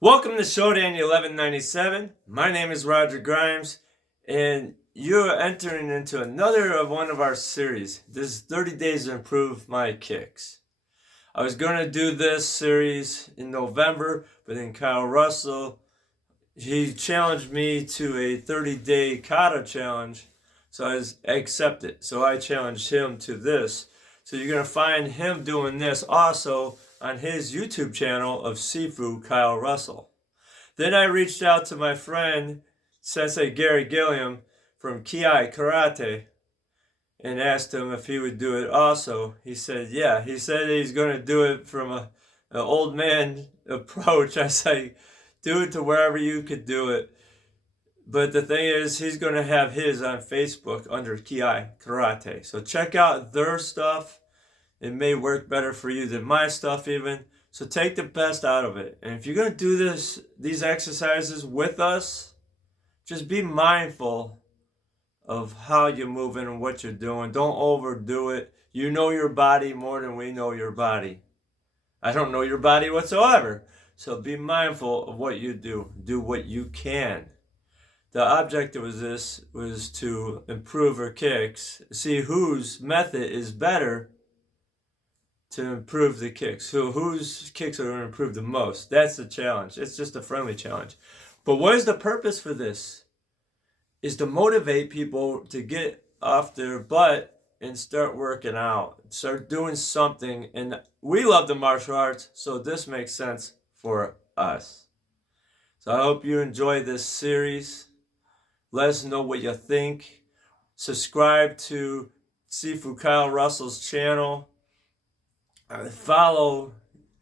Welcome to Showdown 1197. My name is Roger Grimes, and you're entering into another one of our series. This is 30 Days to Improve My Kicks. I was going to do this series in November, but then Kyle Russell, he challenged me to a 30-day kata challenge, so I accepted. So I challenged him to this. So you're going to find him doing this also on his YouTube channel of Sifu Kyle Russell. Then I reached out to my friend Sensei Gary Gilliam from Ki Karate and asked him if he would do it also. He said yeah. He said he's going to do it from an old man approach. I say do it to wherever you could do it. But the thing is, he's going to have his on Facebook under Ki Karate. So check out their stuff. It may work better for you than my stuff even. So take the best out of it. And if you're going to do these exercises with us, just be mindful of how you're moving and what you're doing. Don't overdo it. You know your body more than we know your body. I don't know your body whatsoever. So be mindful of what you do. Do what you can. The objective was to improve her kicks, see whose method is better to improve the kicks. So whose kicks are going to improve the most? That's the challenge. It's just a friendly challenge. But what is the purpose for this? Is to motivate people to get off their butt and start working out. Start doing something. And we love the martial arts, so this makes sense for us. So I hope you enjoy this series. Let us know what you think. Subscribe to Sifu Kyle Russell's channel. Follow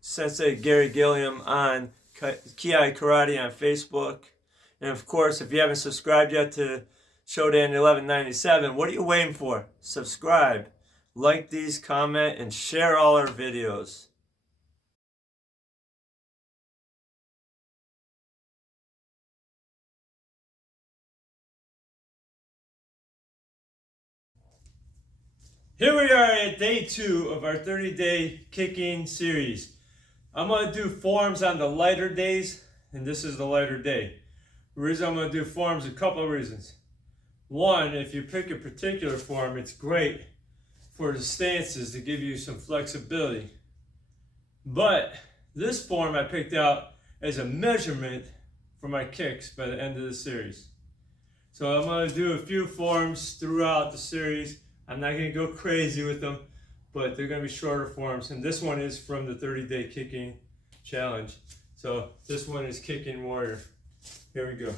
Sensei Gary Gilliam on Ki Karate on Facebook. And of course, if you haven't subscribed yet to Showdown 1197, what are you waiting for? Subscribe, like these, comment, and share all our videos. Here we are at day 2 of our 30-day kicking series. I'm going to do forms on the lighter days, and this is the lighter day. The reason I'm going to do forms, a couple of reasons. One, if you pick a particular form, it's great for the stances to give you some flexibility. But this form I picked out as a measurement for my kicks by the end of the series. So I'm going to do a few forms throughout the series. I'm not going to go crazy with them, but they're going to be shorter forms. And this one is from the 30-day kicking challenge. So this one is kicking warrior. Here we go.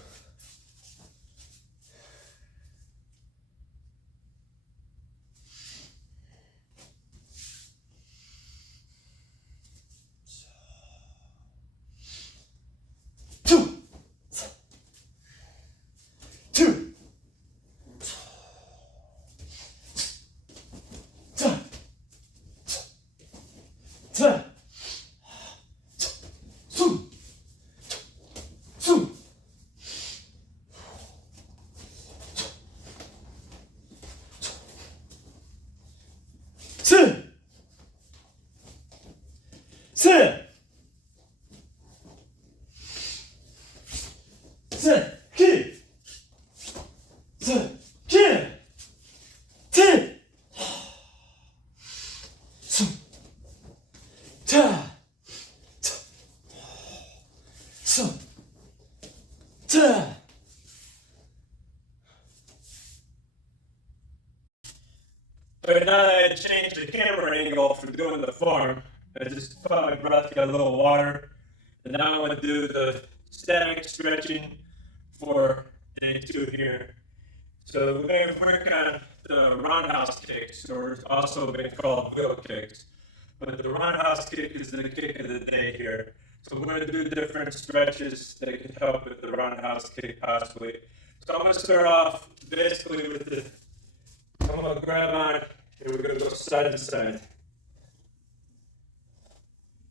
But now that I changed the camera angle for doing the form, I just probably brought you a little water. And now I'm going to do the static stretching for day 2 here. So we're going to work on the roundhouse kicks, or also been called wheel kicks. But the roundhouse kick is the kick of the day here. So we're going to do different stretches that can help with the roundhouse kick possibly. So I'm going to start off basically with the, I'm going to grab on and we're going to go side to side.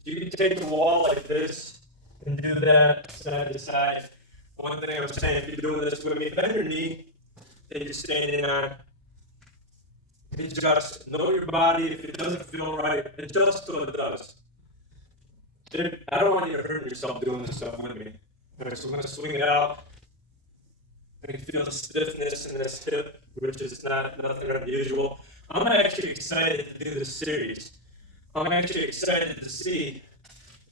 You can take the wall like this and do that side to side. One thing I was saying, if you're doing this with me, bend your knee that you're standing on. Adjust, know your body. If it doesn't feel right, adjust till it does. I don't want you to hurt yourself doing this stuff with me. All right, so I'm going to swing it out. I can feel the stiffness in this hip, which is nothing unusual. I'm actually excited to do this series. I'm actually excited to see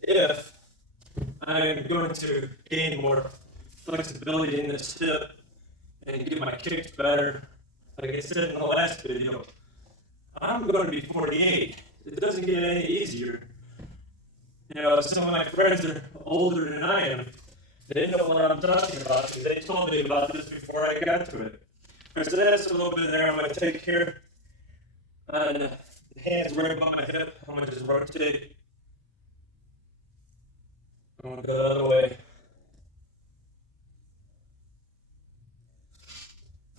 if I am going to gain more flexibility in this hip and get my kicks better. Like I said in the last video, I'm going to be 48. It doesn't get any easier. You know, some of my friends are older than I am. They know what I'm talking about because they told me about this before I got to it. All right, so that's a little bit there. I'm going to take here. And the hands right above my hip. I'm going to just rotate. I'm going to go the other way.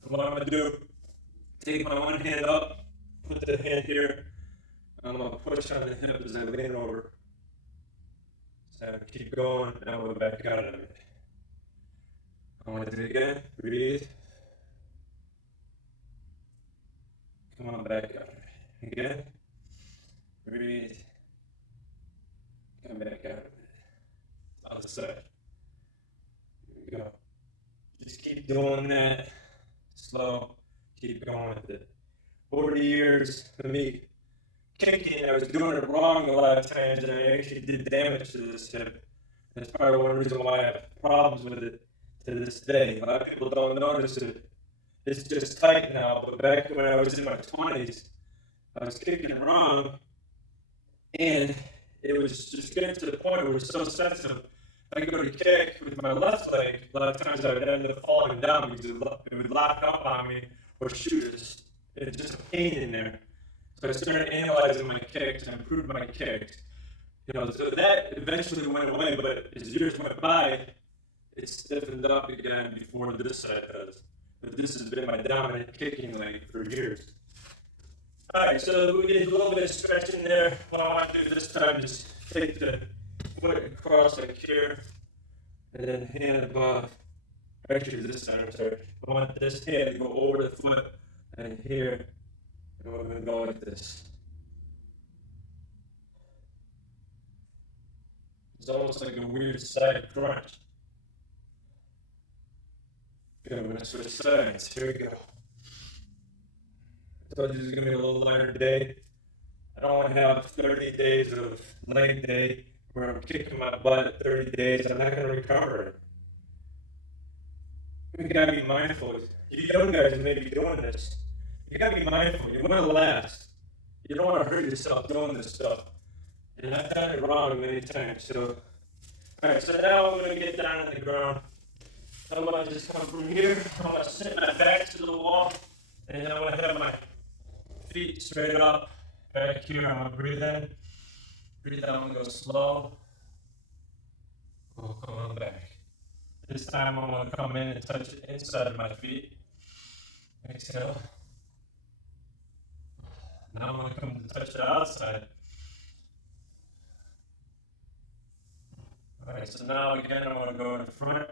And what I'm going to do, take my one hand up, put the hand here. I'm going to push on the hip as I lean over. So keep going, and I'm going to back out of it. I'm going to do it again. Breathe. Come on, back out. Again. Breathe. Come back out. Other side. Here we go. Just keep doing that. Slow. Keep going with it. Over the years, for me, kicking, I was doing it wrong a lot of times, and I actually did damage to this hip. That's probably one reason why I have problems with it to this day. A lot of people don't notice it. It's just tight now, but back when I was in my 20s, I was kicking wrong, and it was just getting to the point where it was so sensitive. I could go to kick with my left leg. A lot of times I would end up falling down because it would lock up on me or shoot. It's just a pain in there. So I started analyzing my kicks and improved my kicks. You know, so that eventually went away, but as years went by, it stiffened up again before this side does. But this has been my dominant kicking leg for years. Alright, so we did a little bit of stretching there. What I want to do this time is take the foot across like here, and then hand above. Actually, this side, I'm sorry. I want this hand to go over the foot and here, and we're going to go like this. It's almost like a weird side crunch. Okay, I'm going to switch sides. Here we go. I told you this is going to be a little lighter day. I don't want to have 30 days of leg day where I'm kicking my butt at 30 days. I'm not going to recover. You got to be mindful. You young guys may be doing this. You got to be mindful. You want to last. You don't want to hurt yourself doing this stuff. And I've done it wrong many times. So, alright, so now I'm going to get down on the ground. I'm going to just come from here. I'm going to sit my back to the wall. And I'm going to have my feet straight up. Back here, I'm going to breathe in. Breathe out, I'm going to go slow. Oh, come on back. This time I'm going to come in and touch the inside of my feet. Exhale. Now I'm going to come to touch the outside. Alright, so now again I want to go in front.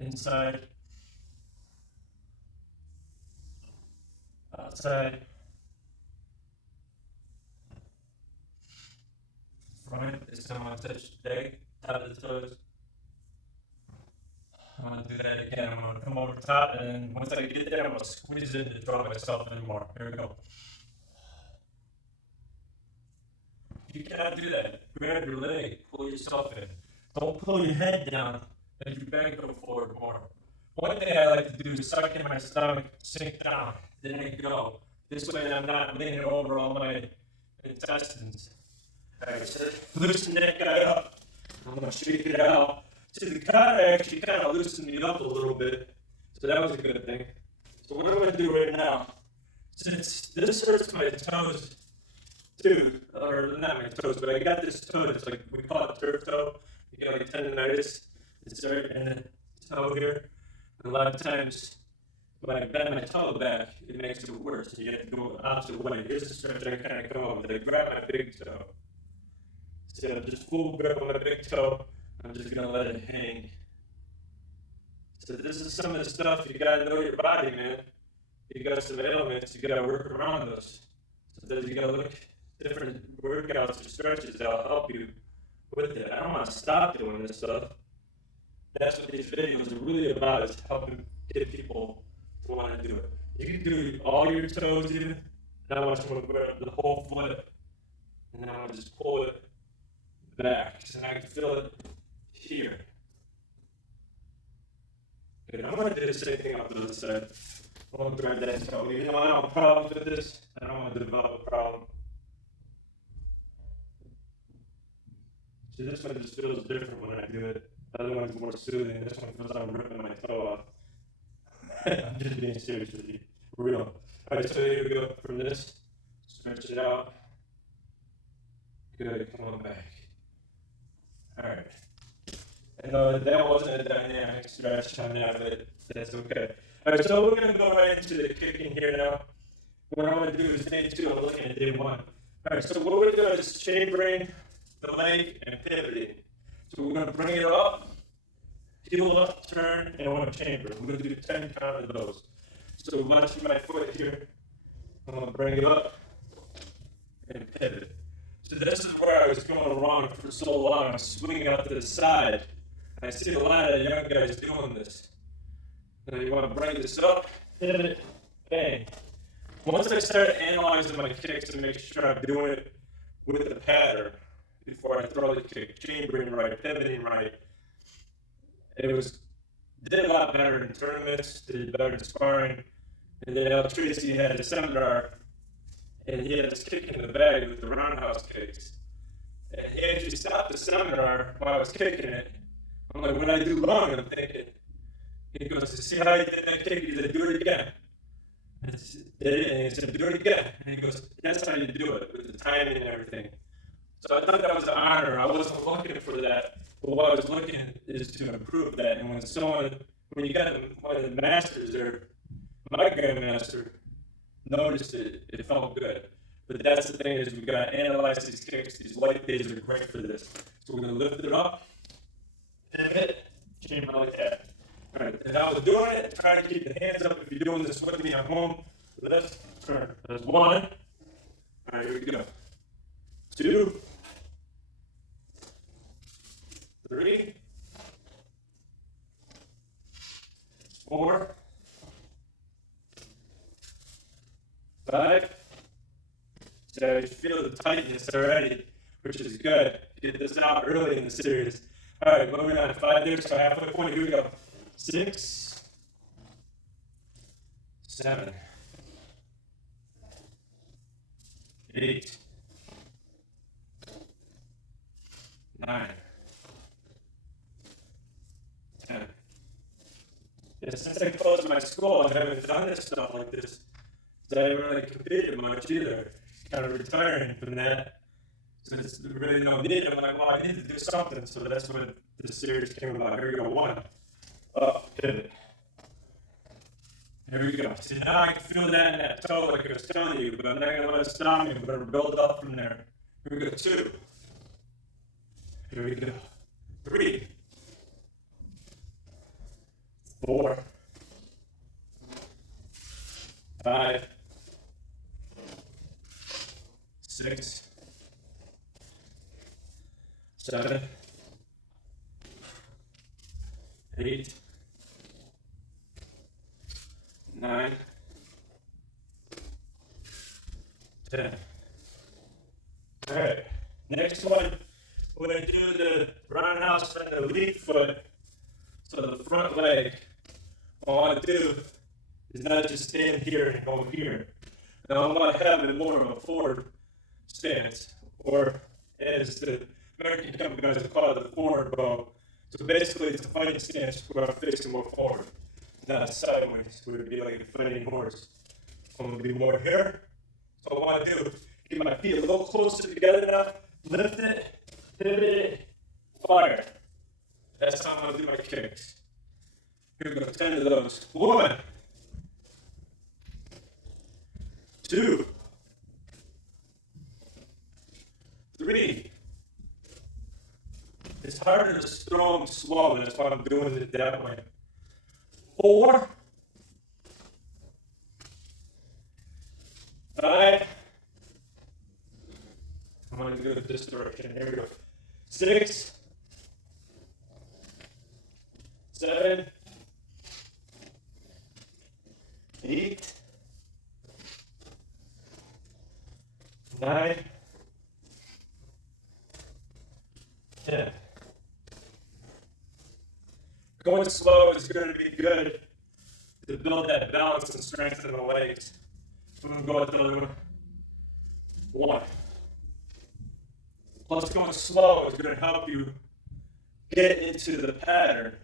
Inside. Outside. Front. This time I'm going to touch the leg, top of the toes. I'm going to do that again. I'm going to come over top, and once I get there, I'm going to squeeze in to draw myself in more. Here we go. You cannot do that. Grab your leg, pull yourself in. Don't pull your head down as your back go forward more. One thing I like to do is suck in my stomach, sink down, then I go. This way I'm not leaning over all my intestines. Alright, so loosen that guy up. I'm going to shake it out. See, the cutter actually kind of loosened me up a little bit, so that was a good thing. So what I'm going to do right now Since this hurts my toes too, or not my toes, but I got this toe that's like, we call it turf toe. You got like tendonitis, it's right in the toe here. And a lot of times when I bend my toe back, it makes it worse. You have to go the opposite way. Here's the stretch I kind of go over. I grab my big toe. So just full grip on my big toe. I'm just gonna let it hang. So this is some of the stuff you gotta know your body, man. You got some ailments, you gotta work around those. So you gotta look different workouts or stretches that'll help you with it. I don't want to stop doing this stuff. That's what these videos are really about, is helping get people to want to do it. You can do all your toes even. And I want you to grab the whole foot, and then I want to just pull it back, so I can feel it here. Okay, I'm going to do the same thing on the other side. I want to grab that toe. Even though I don't have problems with this, I don't want to develop a problem. See, this one just feels different when I do it. The other one's more soothing. This one feels like I'm ripping my toe off. I'm just being serious with you. For real. Alright, so here we go. From this, stretch it out. Good, come on back. Alright. I know that wasn't a dynamic stretch on that, but that's okay. Alright, so we're going to go right into the kicking here now. What I'm going to do is day 2, I'm looking at day 1. Alright, so what we're doing is chambering the leg and pivoting. So we're going to bring it up, heel up, turn, and one chamber. We're going to do 10 count of those. So watch my foot here. I'm going to bring it up and pivot. So this is where I was going wrong for so long. I was swinging out to the side. I see a lot of young guys doing this. Now you want to bring this up, pivot, bang. Once I started analyzing my kicks to make sure I'm doing it with the pattern before I throw the kick, chambering right, pivoting right, did a lot better in tournaments, did better in sparring. And then El Tracy had a seminar, and he had this kick in the bag with the Roundhouse kicks. And he actually stopped the seminar while I was kicking it. I'm like, what did I do wrong? And I'm thinking, he goes, see how you did that kick? He said, do it again. And he said, do it again. And he goes, that's how you do it, with the timing and everything. So I thought that was an honor. I wasn't looking for that. But what I was looking is to improve that. And when you got one of the masters there, my grandmaster noticed it felt good. But that's the thing, is we got to analyze these kicks. These light days are great for this. So we're going to lift it up, pivot, chamber like that. All right, and I was doing it, trying to keep the hands up. If you're doing this with me at home, lift, turn. That's 1. All right, here we go. 2, 3, 4, 5. So you feel the tightness already, which is good. Get this out early in the series. All right, moving on. 5 there, so halfway point. Here we go. 6, 7, 8, 9, 10. Yeah, since I closed my school, I haven't done this stuff like this. So I haven't really competed much either. Kind of retiring from that. So it's really no need. I'm like, well, I need to do something. So that's what this series came about. Here we go. 1. Up, pivot. Here we go. See, now I can feel that in that toe, like I was telling you, but I'm not going to let it stop me. I'm going to build up from there. Here we go. 2. Here we go. 3. 4. 5. 6. 7. 8. 9. 10. All right. Next one, we're going to do the roundhouse from the lead foot, so the front leg. All I want to do is not just stand here and go here. Now I want to have it more of a forward stance, or as the American company guys call it, the forward bow. So basically, it's a fighting stance where I'm facing more forward, not sideways, where it would be like a fighting horse. I'm gonna be more here. So I want to do, get my feet a little closer together now. Lift it, pivot it, fire. That's how I'm gonna do my kicks. Here we go, 10 of those. 1, 2, 3. It's harder to throw them slow, that's why I'm doing it that way. 4, 5. I'm gonna go this direction. Here we go. 6, 7, 8, 9, 10. Going slow is going to be good to build that balance and strength in the legs. So I'm going to go with the other one. 1. Plus going slow is going to help you get into the pattern.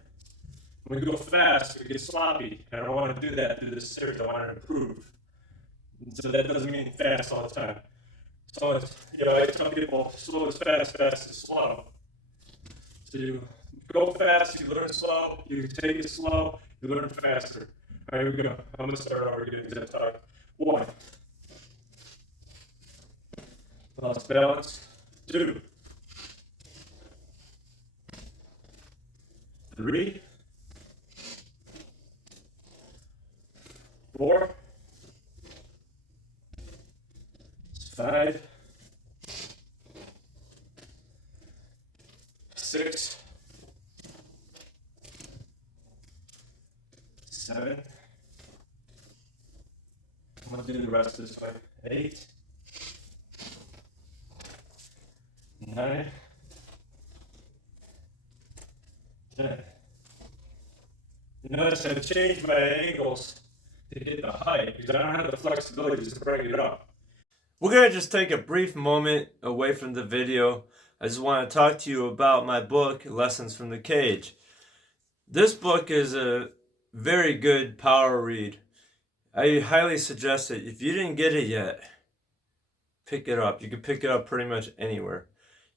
When you go fast, you get sloppy. And I don't want to do that through this series. I want to improve. And so that doesn't mean fast all the time. So it's, I tell people slow is fast, fast is slow. So you go fast, you learn slow, you take it slow, you learn faster. All right, here we go. I'm going to start over again as I talk. 1. Lost balance. 2. 3. 4. 5. 6. 7. I'm going to do the rest this way. 8. 9. 10. You notice I've changed my angles to get the height because I don't have the flexibility to bring it up. We're going to just take a brief moment away from the video. I just want to talk to you about my book, Lessons from the Cage. This book is a very good power read. I highly suggest it. If you didn't get it yet, pick it up. You can pick it up pretty much anywhere.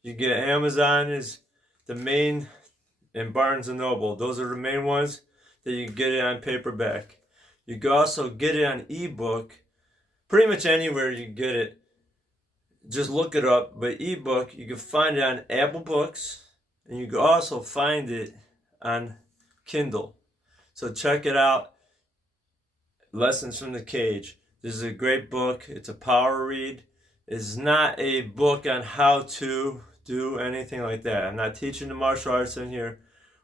You can get Amazon is the main, and Barnes & Noble. Those are the main ones that you can get it on paperback. You can also get it on ebook. Pretty much anywhere you can get it. Just look it up. But ebook, you can find it on Apple Books. And you can also find it on Kindle. So check it out. Lessons from the Cage. This is a great book. It's a power read. It's not a book on how to do anything like that. I'm not teaching the martial arts in here.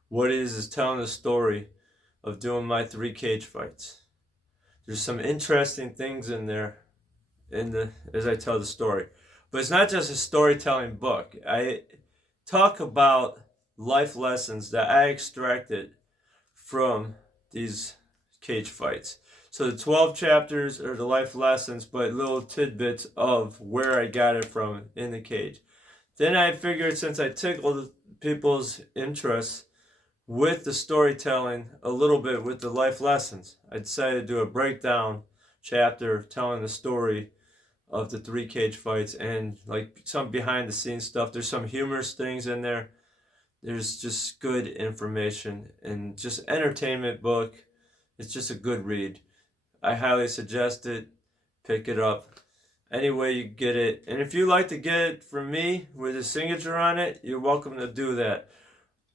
What it is telling the story of doing my 3 cage fights. There's some interesting things in there as I tell the story. But it's not just a storytelling book. I talk about life lessons that I extracted from these cage fights. So the 12 chapters are the life lessons, but little tidbits of where I got it from in the cage. Then I figured since I tickled people's interest with the storytelling a little bit with the life lessons, I decided to do a breakdown chapter telling the story of the 3 cage fights and like some behind the scenes stuff. There's some humorous things in there. There's just good information and just entertainment book. It's just a good read. I highly suggest it. Pick it up any way you get it. And if you like to get it from me with a signature on it, you're welcome to do that.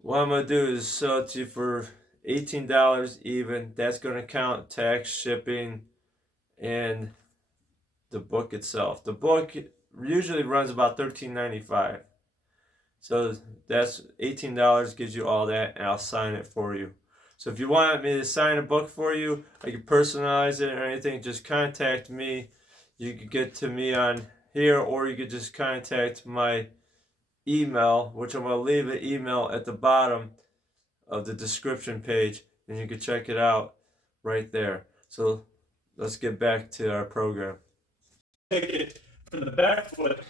What I'm going to do is sell it to you for $18 even. That's going to count tax, shipping, and the book itself. The book usually runs about $13.95. So that's $18 gives you all that, and I'll sign it for you. So if you want me to sign a book for you, I can personalize it or anything, just contact me. You can get to me on here, or you could just contact my email, which I'm going to leave an email at the bottom of the description page, and you can check it out right there. So let's get back to our program. Take it from the back foot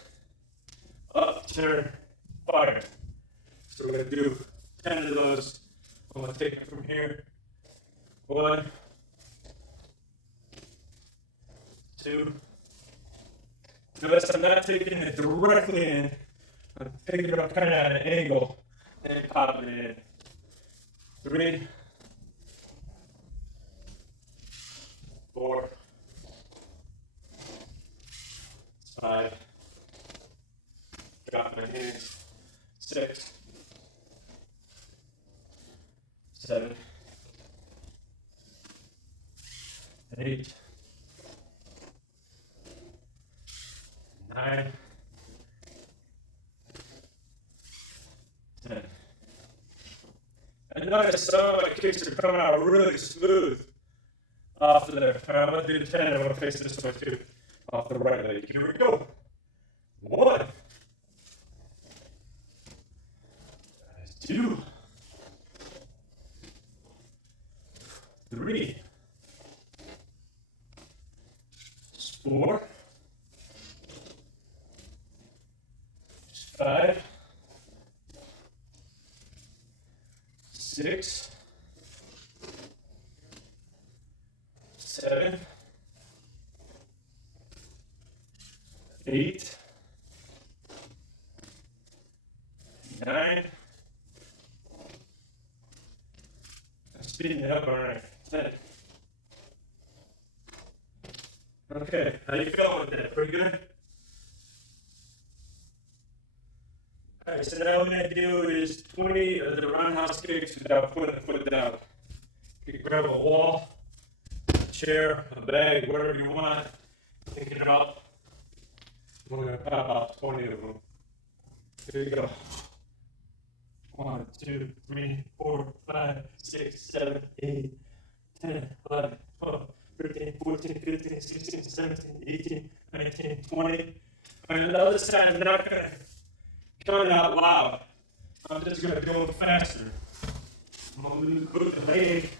up, turn, fire. So we're going to do 10 of those. I'm going to take it from here. 1, 2. Notice I'm not taking it directly in. I'm picking it up kind of at an angle and popping it in. 3, 4, 5. Drop my hands. 6, 7, 8, 9, 10. And notice some of my kicks are coming out really smooth off of there. Alright, I'm gonna do 10. I'm gonna face this one too. Off the right leg. Here we go. 1, 2, 3, 4, 5, 6, 7, 8, 9. I'm speeding it up, alright. 10. Okay, how you feeling with that? Pretty good? Alright, so now what I do is 20 of the roundhouse kicks without putting the foot down. You can grab a wall, a chair, a bag, whatever you want, pick it up. We're going to pop out 20 of them. Here you go. 1, 2, 3, 4, 5, 6, 7, 8, 10, 11, 12, 13, 14, 15, 16, 17, 18, 19, 20. And on the other side, I'm not going to count it out loud. I'm just going to go faster. I'm going to put the leg.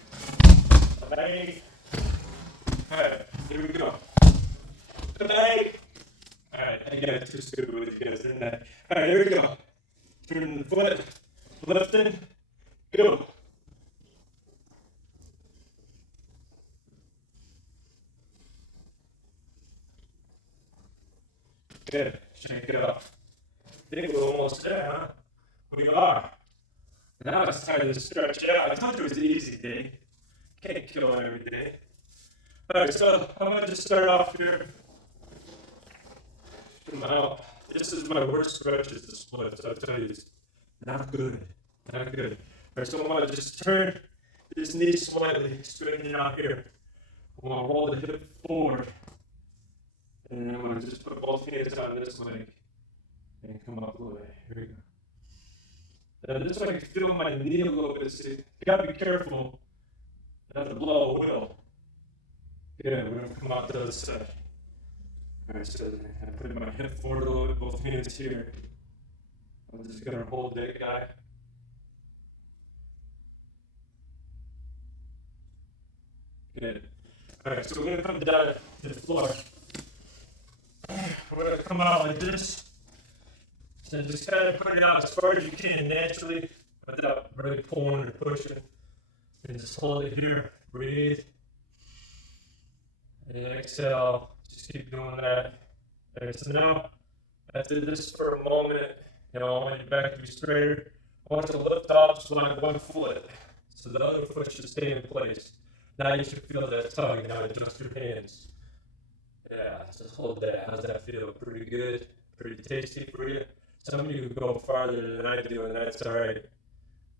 Alright, here we go. The leg. Alright, I got it too stupid with you guys, didn't I? Alright, here we go. Turn the foot, lifting, go. Good, shake it up. I think we're almost there, huh? We are. Now it's time to stretch it out. I told you it was an easy day. Can't kill it every day. Alright, so I'm going to just start off here. Now, this is my worst stretch is the splits. I'll tell you, it's not good. Not good. Alright, so I'm going to just turn this knee slightly, straighten it out here. I'm going to roll the hip forward. And then I'm going to just put both hands on this leg. And come up a little bit. Here we go. And this way I can feel my knee a little bit. See, you gotta be careful not to blow a wheel. Yeah, we're gonna come out to the other side. Alright, so I put my hip forward a little bit, both hands here. I'm just gonna hold that guy. Good. Alright, so we're gonna come down to the floor. We're gonna come out like this. So just kind of put it out as far as you can naturally without really pulling or pushing. And just hold it here, breathe. And exhale, just keep doing that. Alright, so now, after this for a moment, I want your back to be straighter. I want you to lift off slide one foot. So the other foot should stay in place. Now you should feel that tug. Now adjust your hands. Yeah, just hold that. How's that feel? Pretty good? Pretty tasty for you? Some of you go farther than I do, and that's alright.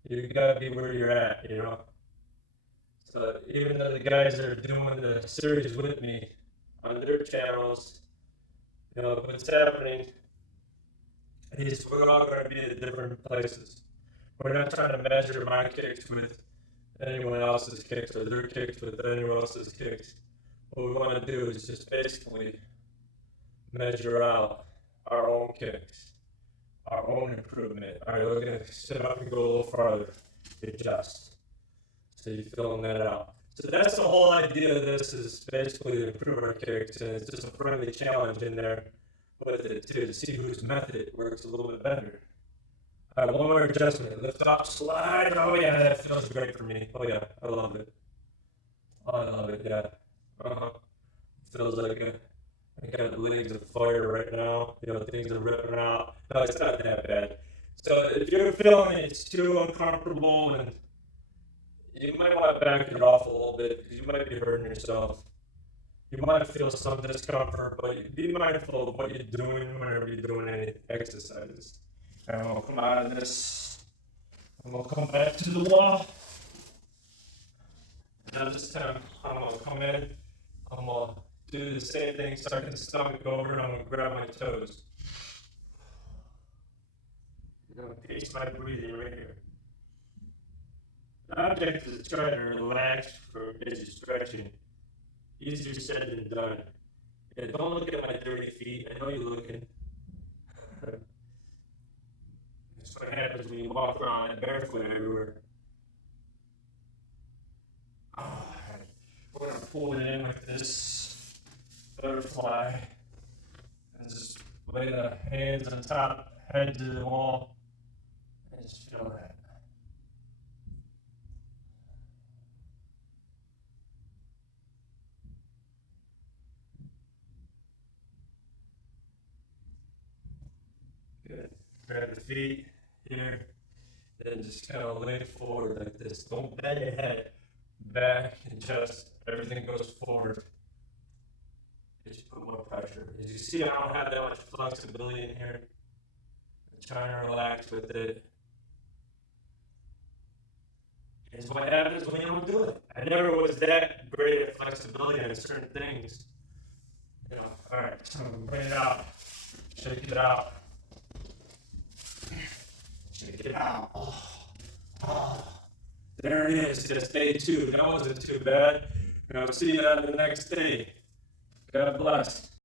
You gotta be where you're at, So even though the guys that are doing the series with me on their channels, what's happening is we're all gonna be at different places. We're not trying to measure my kicks with anyone else's kicks or their kicks with anyone else's kicks. What we want to do is just basically measure out our own kicks, our own improvement. All right, we're going to sit up and go a little farther, adjust. So you're filling that out. So that's the whole idea of this, is basically to improve our kicks, and it's just a friendly challenge in there with it too, to see whose method works a little bit better. All right, one more adjustment. Lift up, slide. Oh yeah, that feels great for me. Oh yeah, I love it. Oh, I love it, yeah. Feels like I got the legs of fire right now. Things are ripping out. No, it's not that bad. So if you're feeling it's too uncomfortable, and you might want to back it off a little bit because you might be hurting yourself. You might feel some discomfort, but be mindful of what you're doing whenever you're doing any exercises. And we'll come out of this, and we'll come back to the wall. Now this time, I'm gonna come in, I'm gonna do the same thing, start the stomach over, and I'm gonna grab my toes. Pace my breathing right here. The object is to try to relax for busy stretching. Easier said than done. Yeah, don't look at my dirty feet. I know you're looking. That's what happens when you walk around barefoot everywhere. We're gonna pull it in like this butterfly and just lay the hands on top, head to the wall, and just feel that. Good. Grab the feet here, then just kind of lay forward like this. Don't bend your head back and just everything goes forward. Just put more pressure. As you see, I don't have that much flexibility in here. I'm trying to relax with it. Is what happens when you don't do it. I never was that great at flexibility on certain things. Alright, so I'm gonna bring it out. Shake it out. Shake it out. There it is, just day 2. That wasn't too bad. I'll see you on the next day. God bless.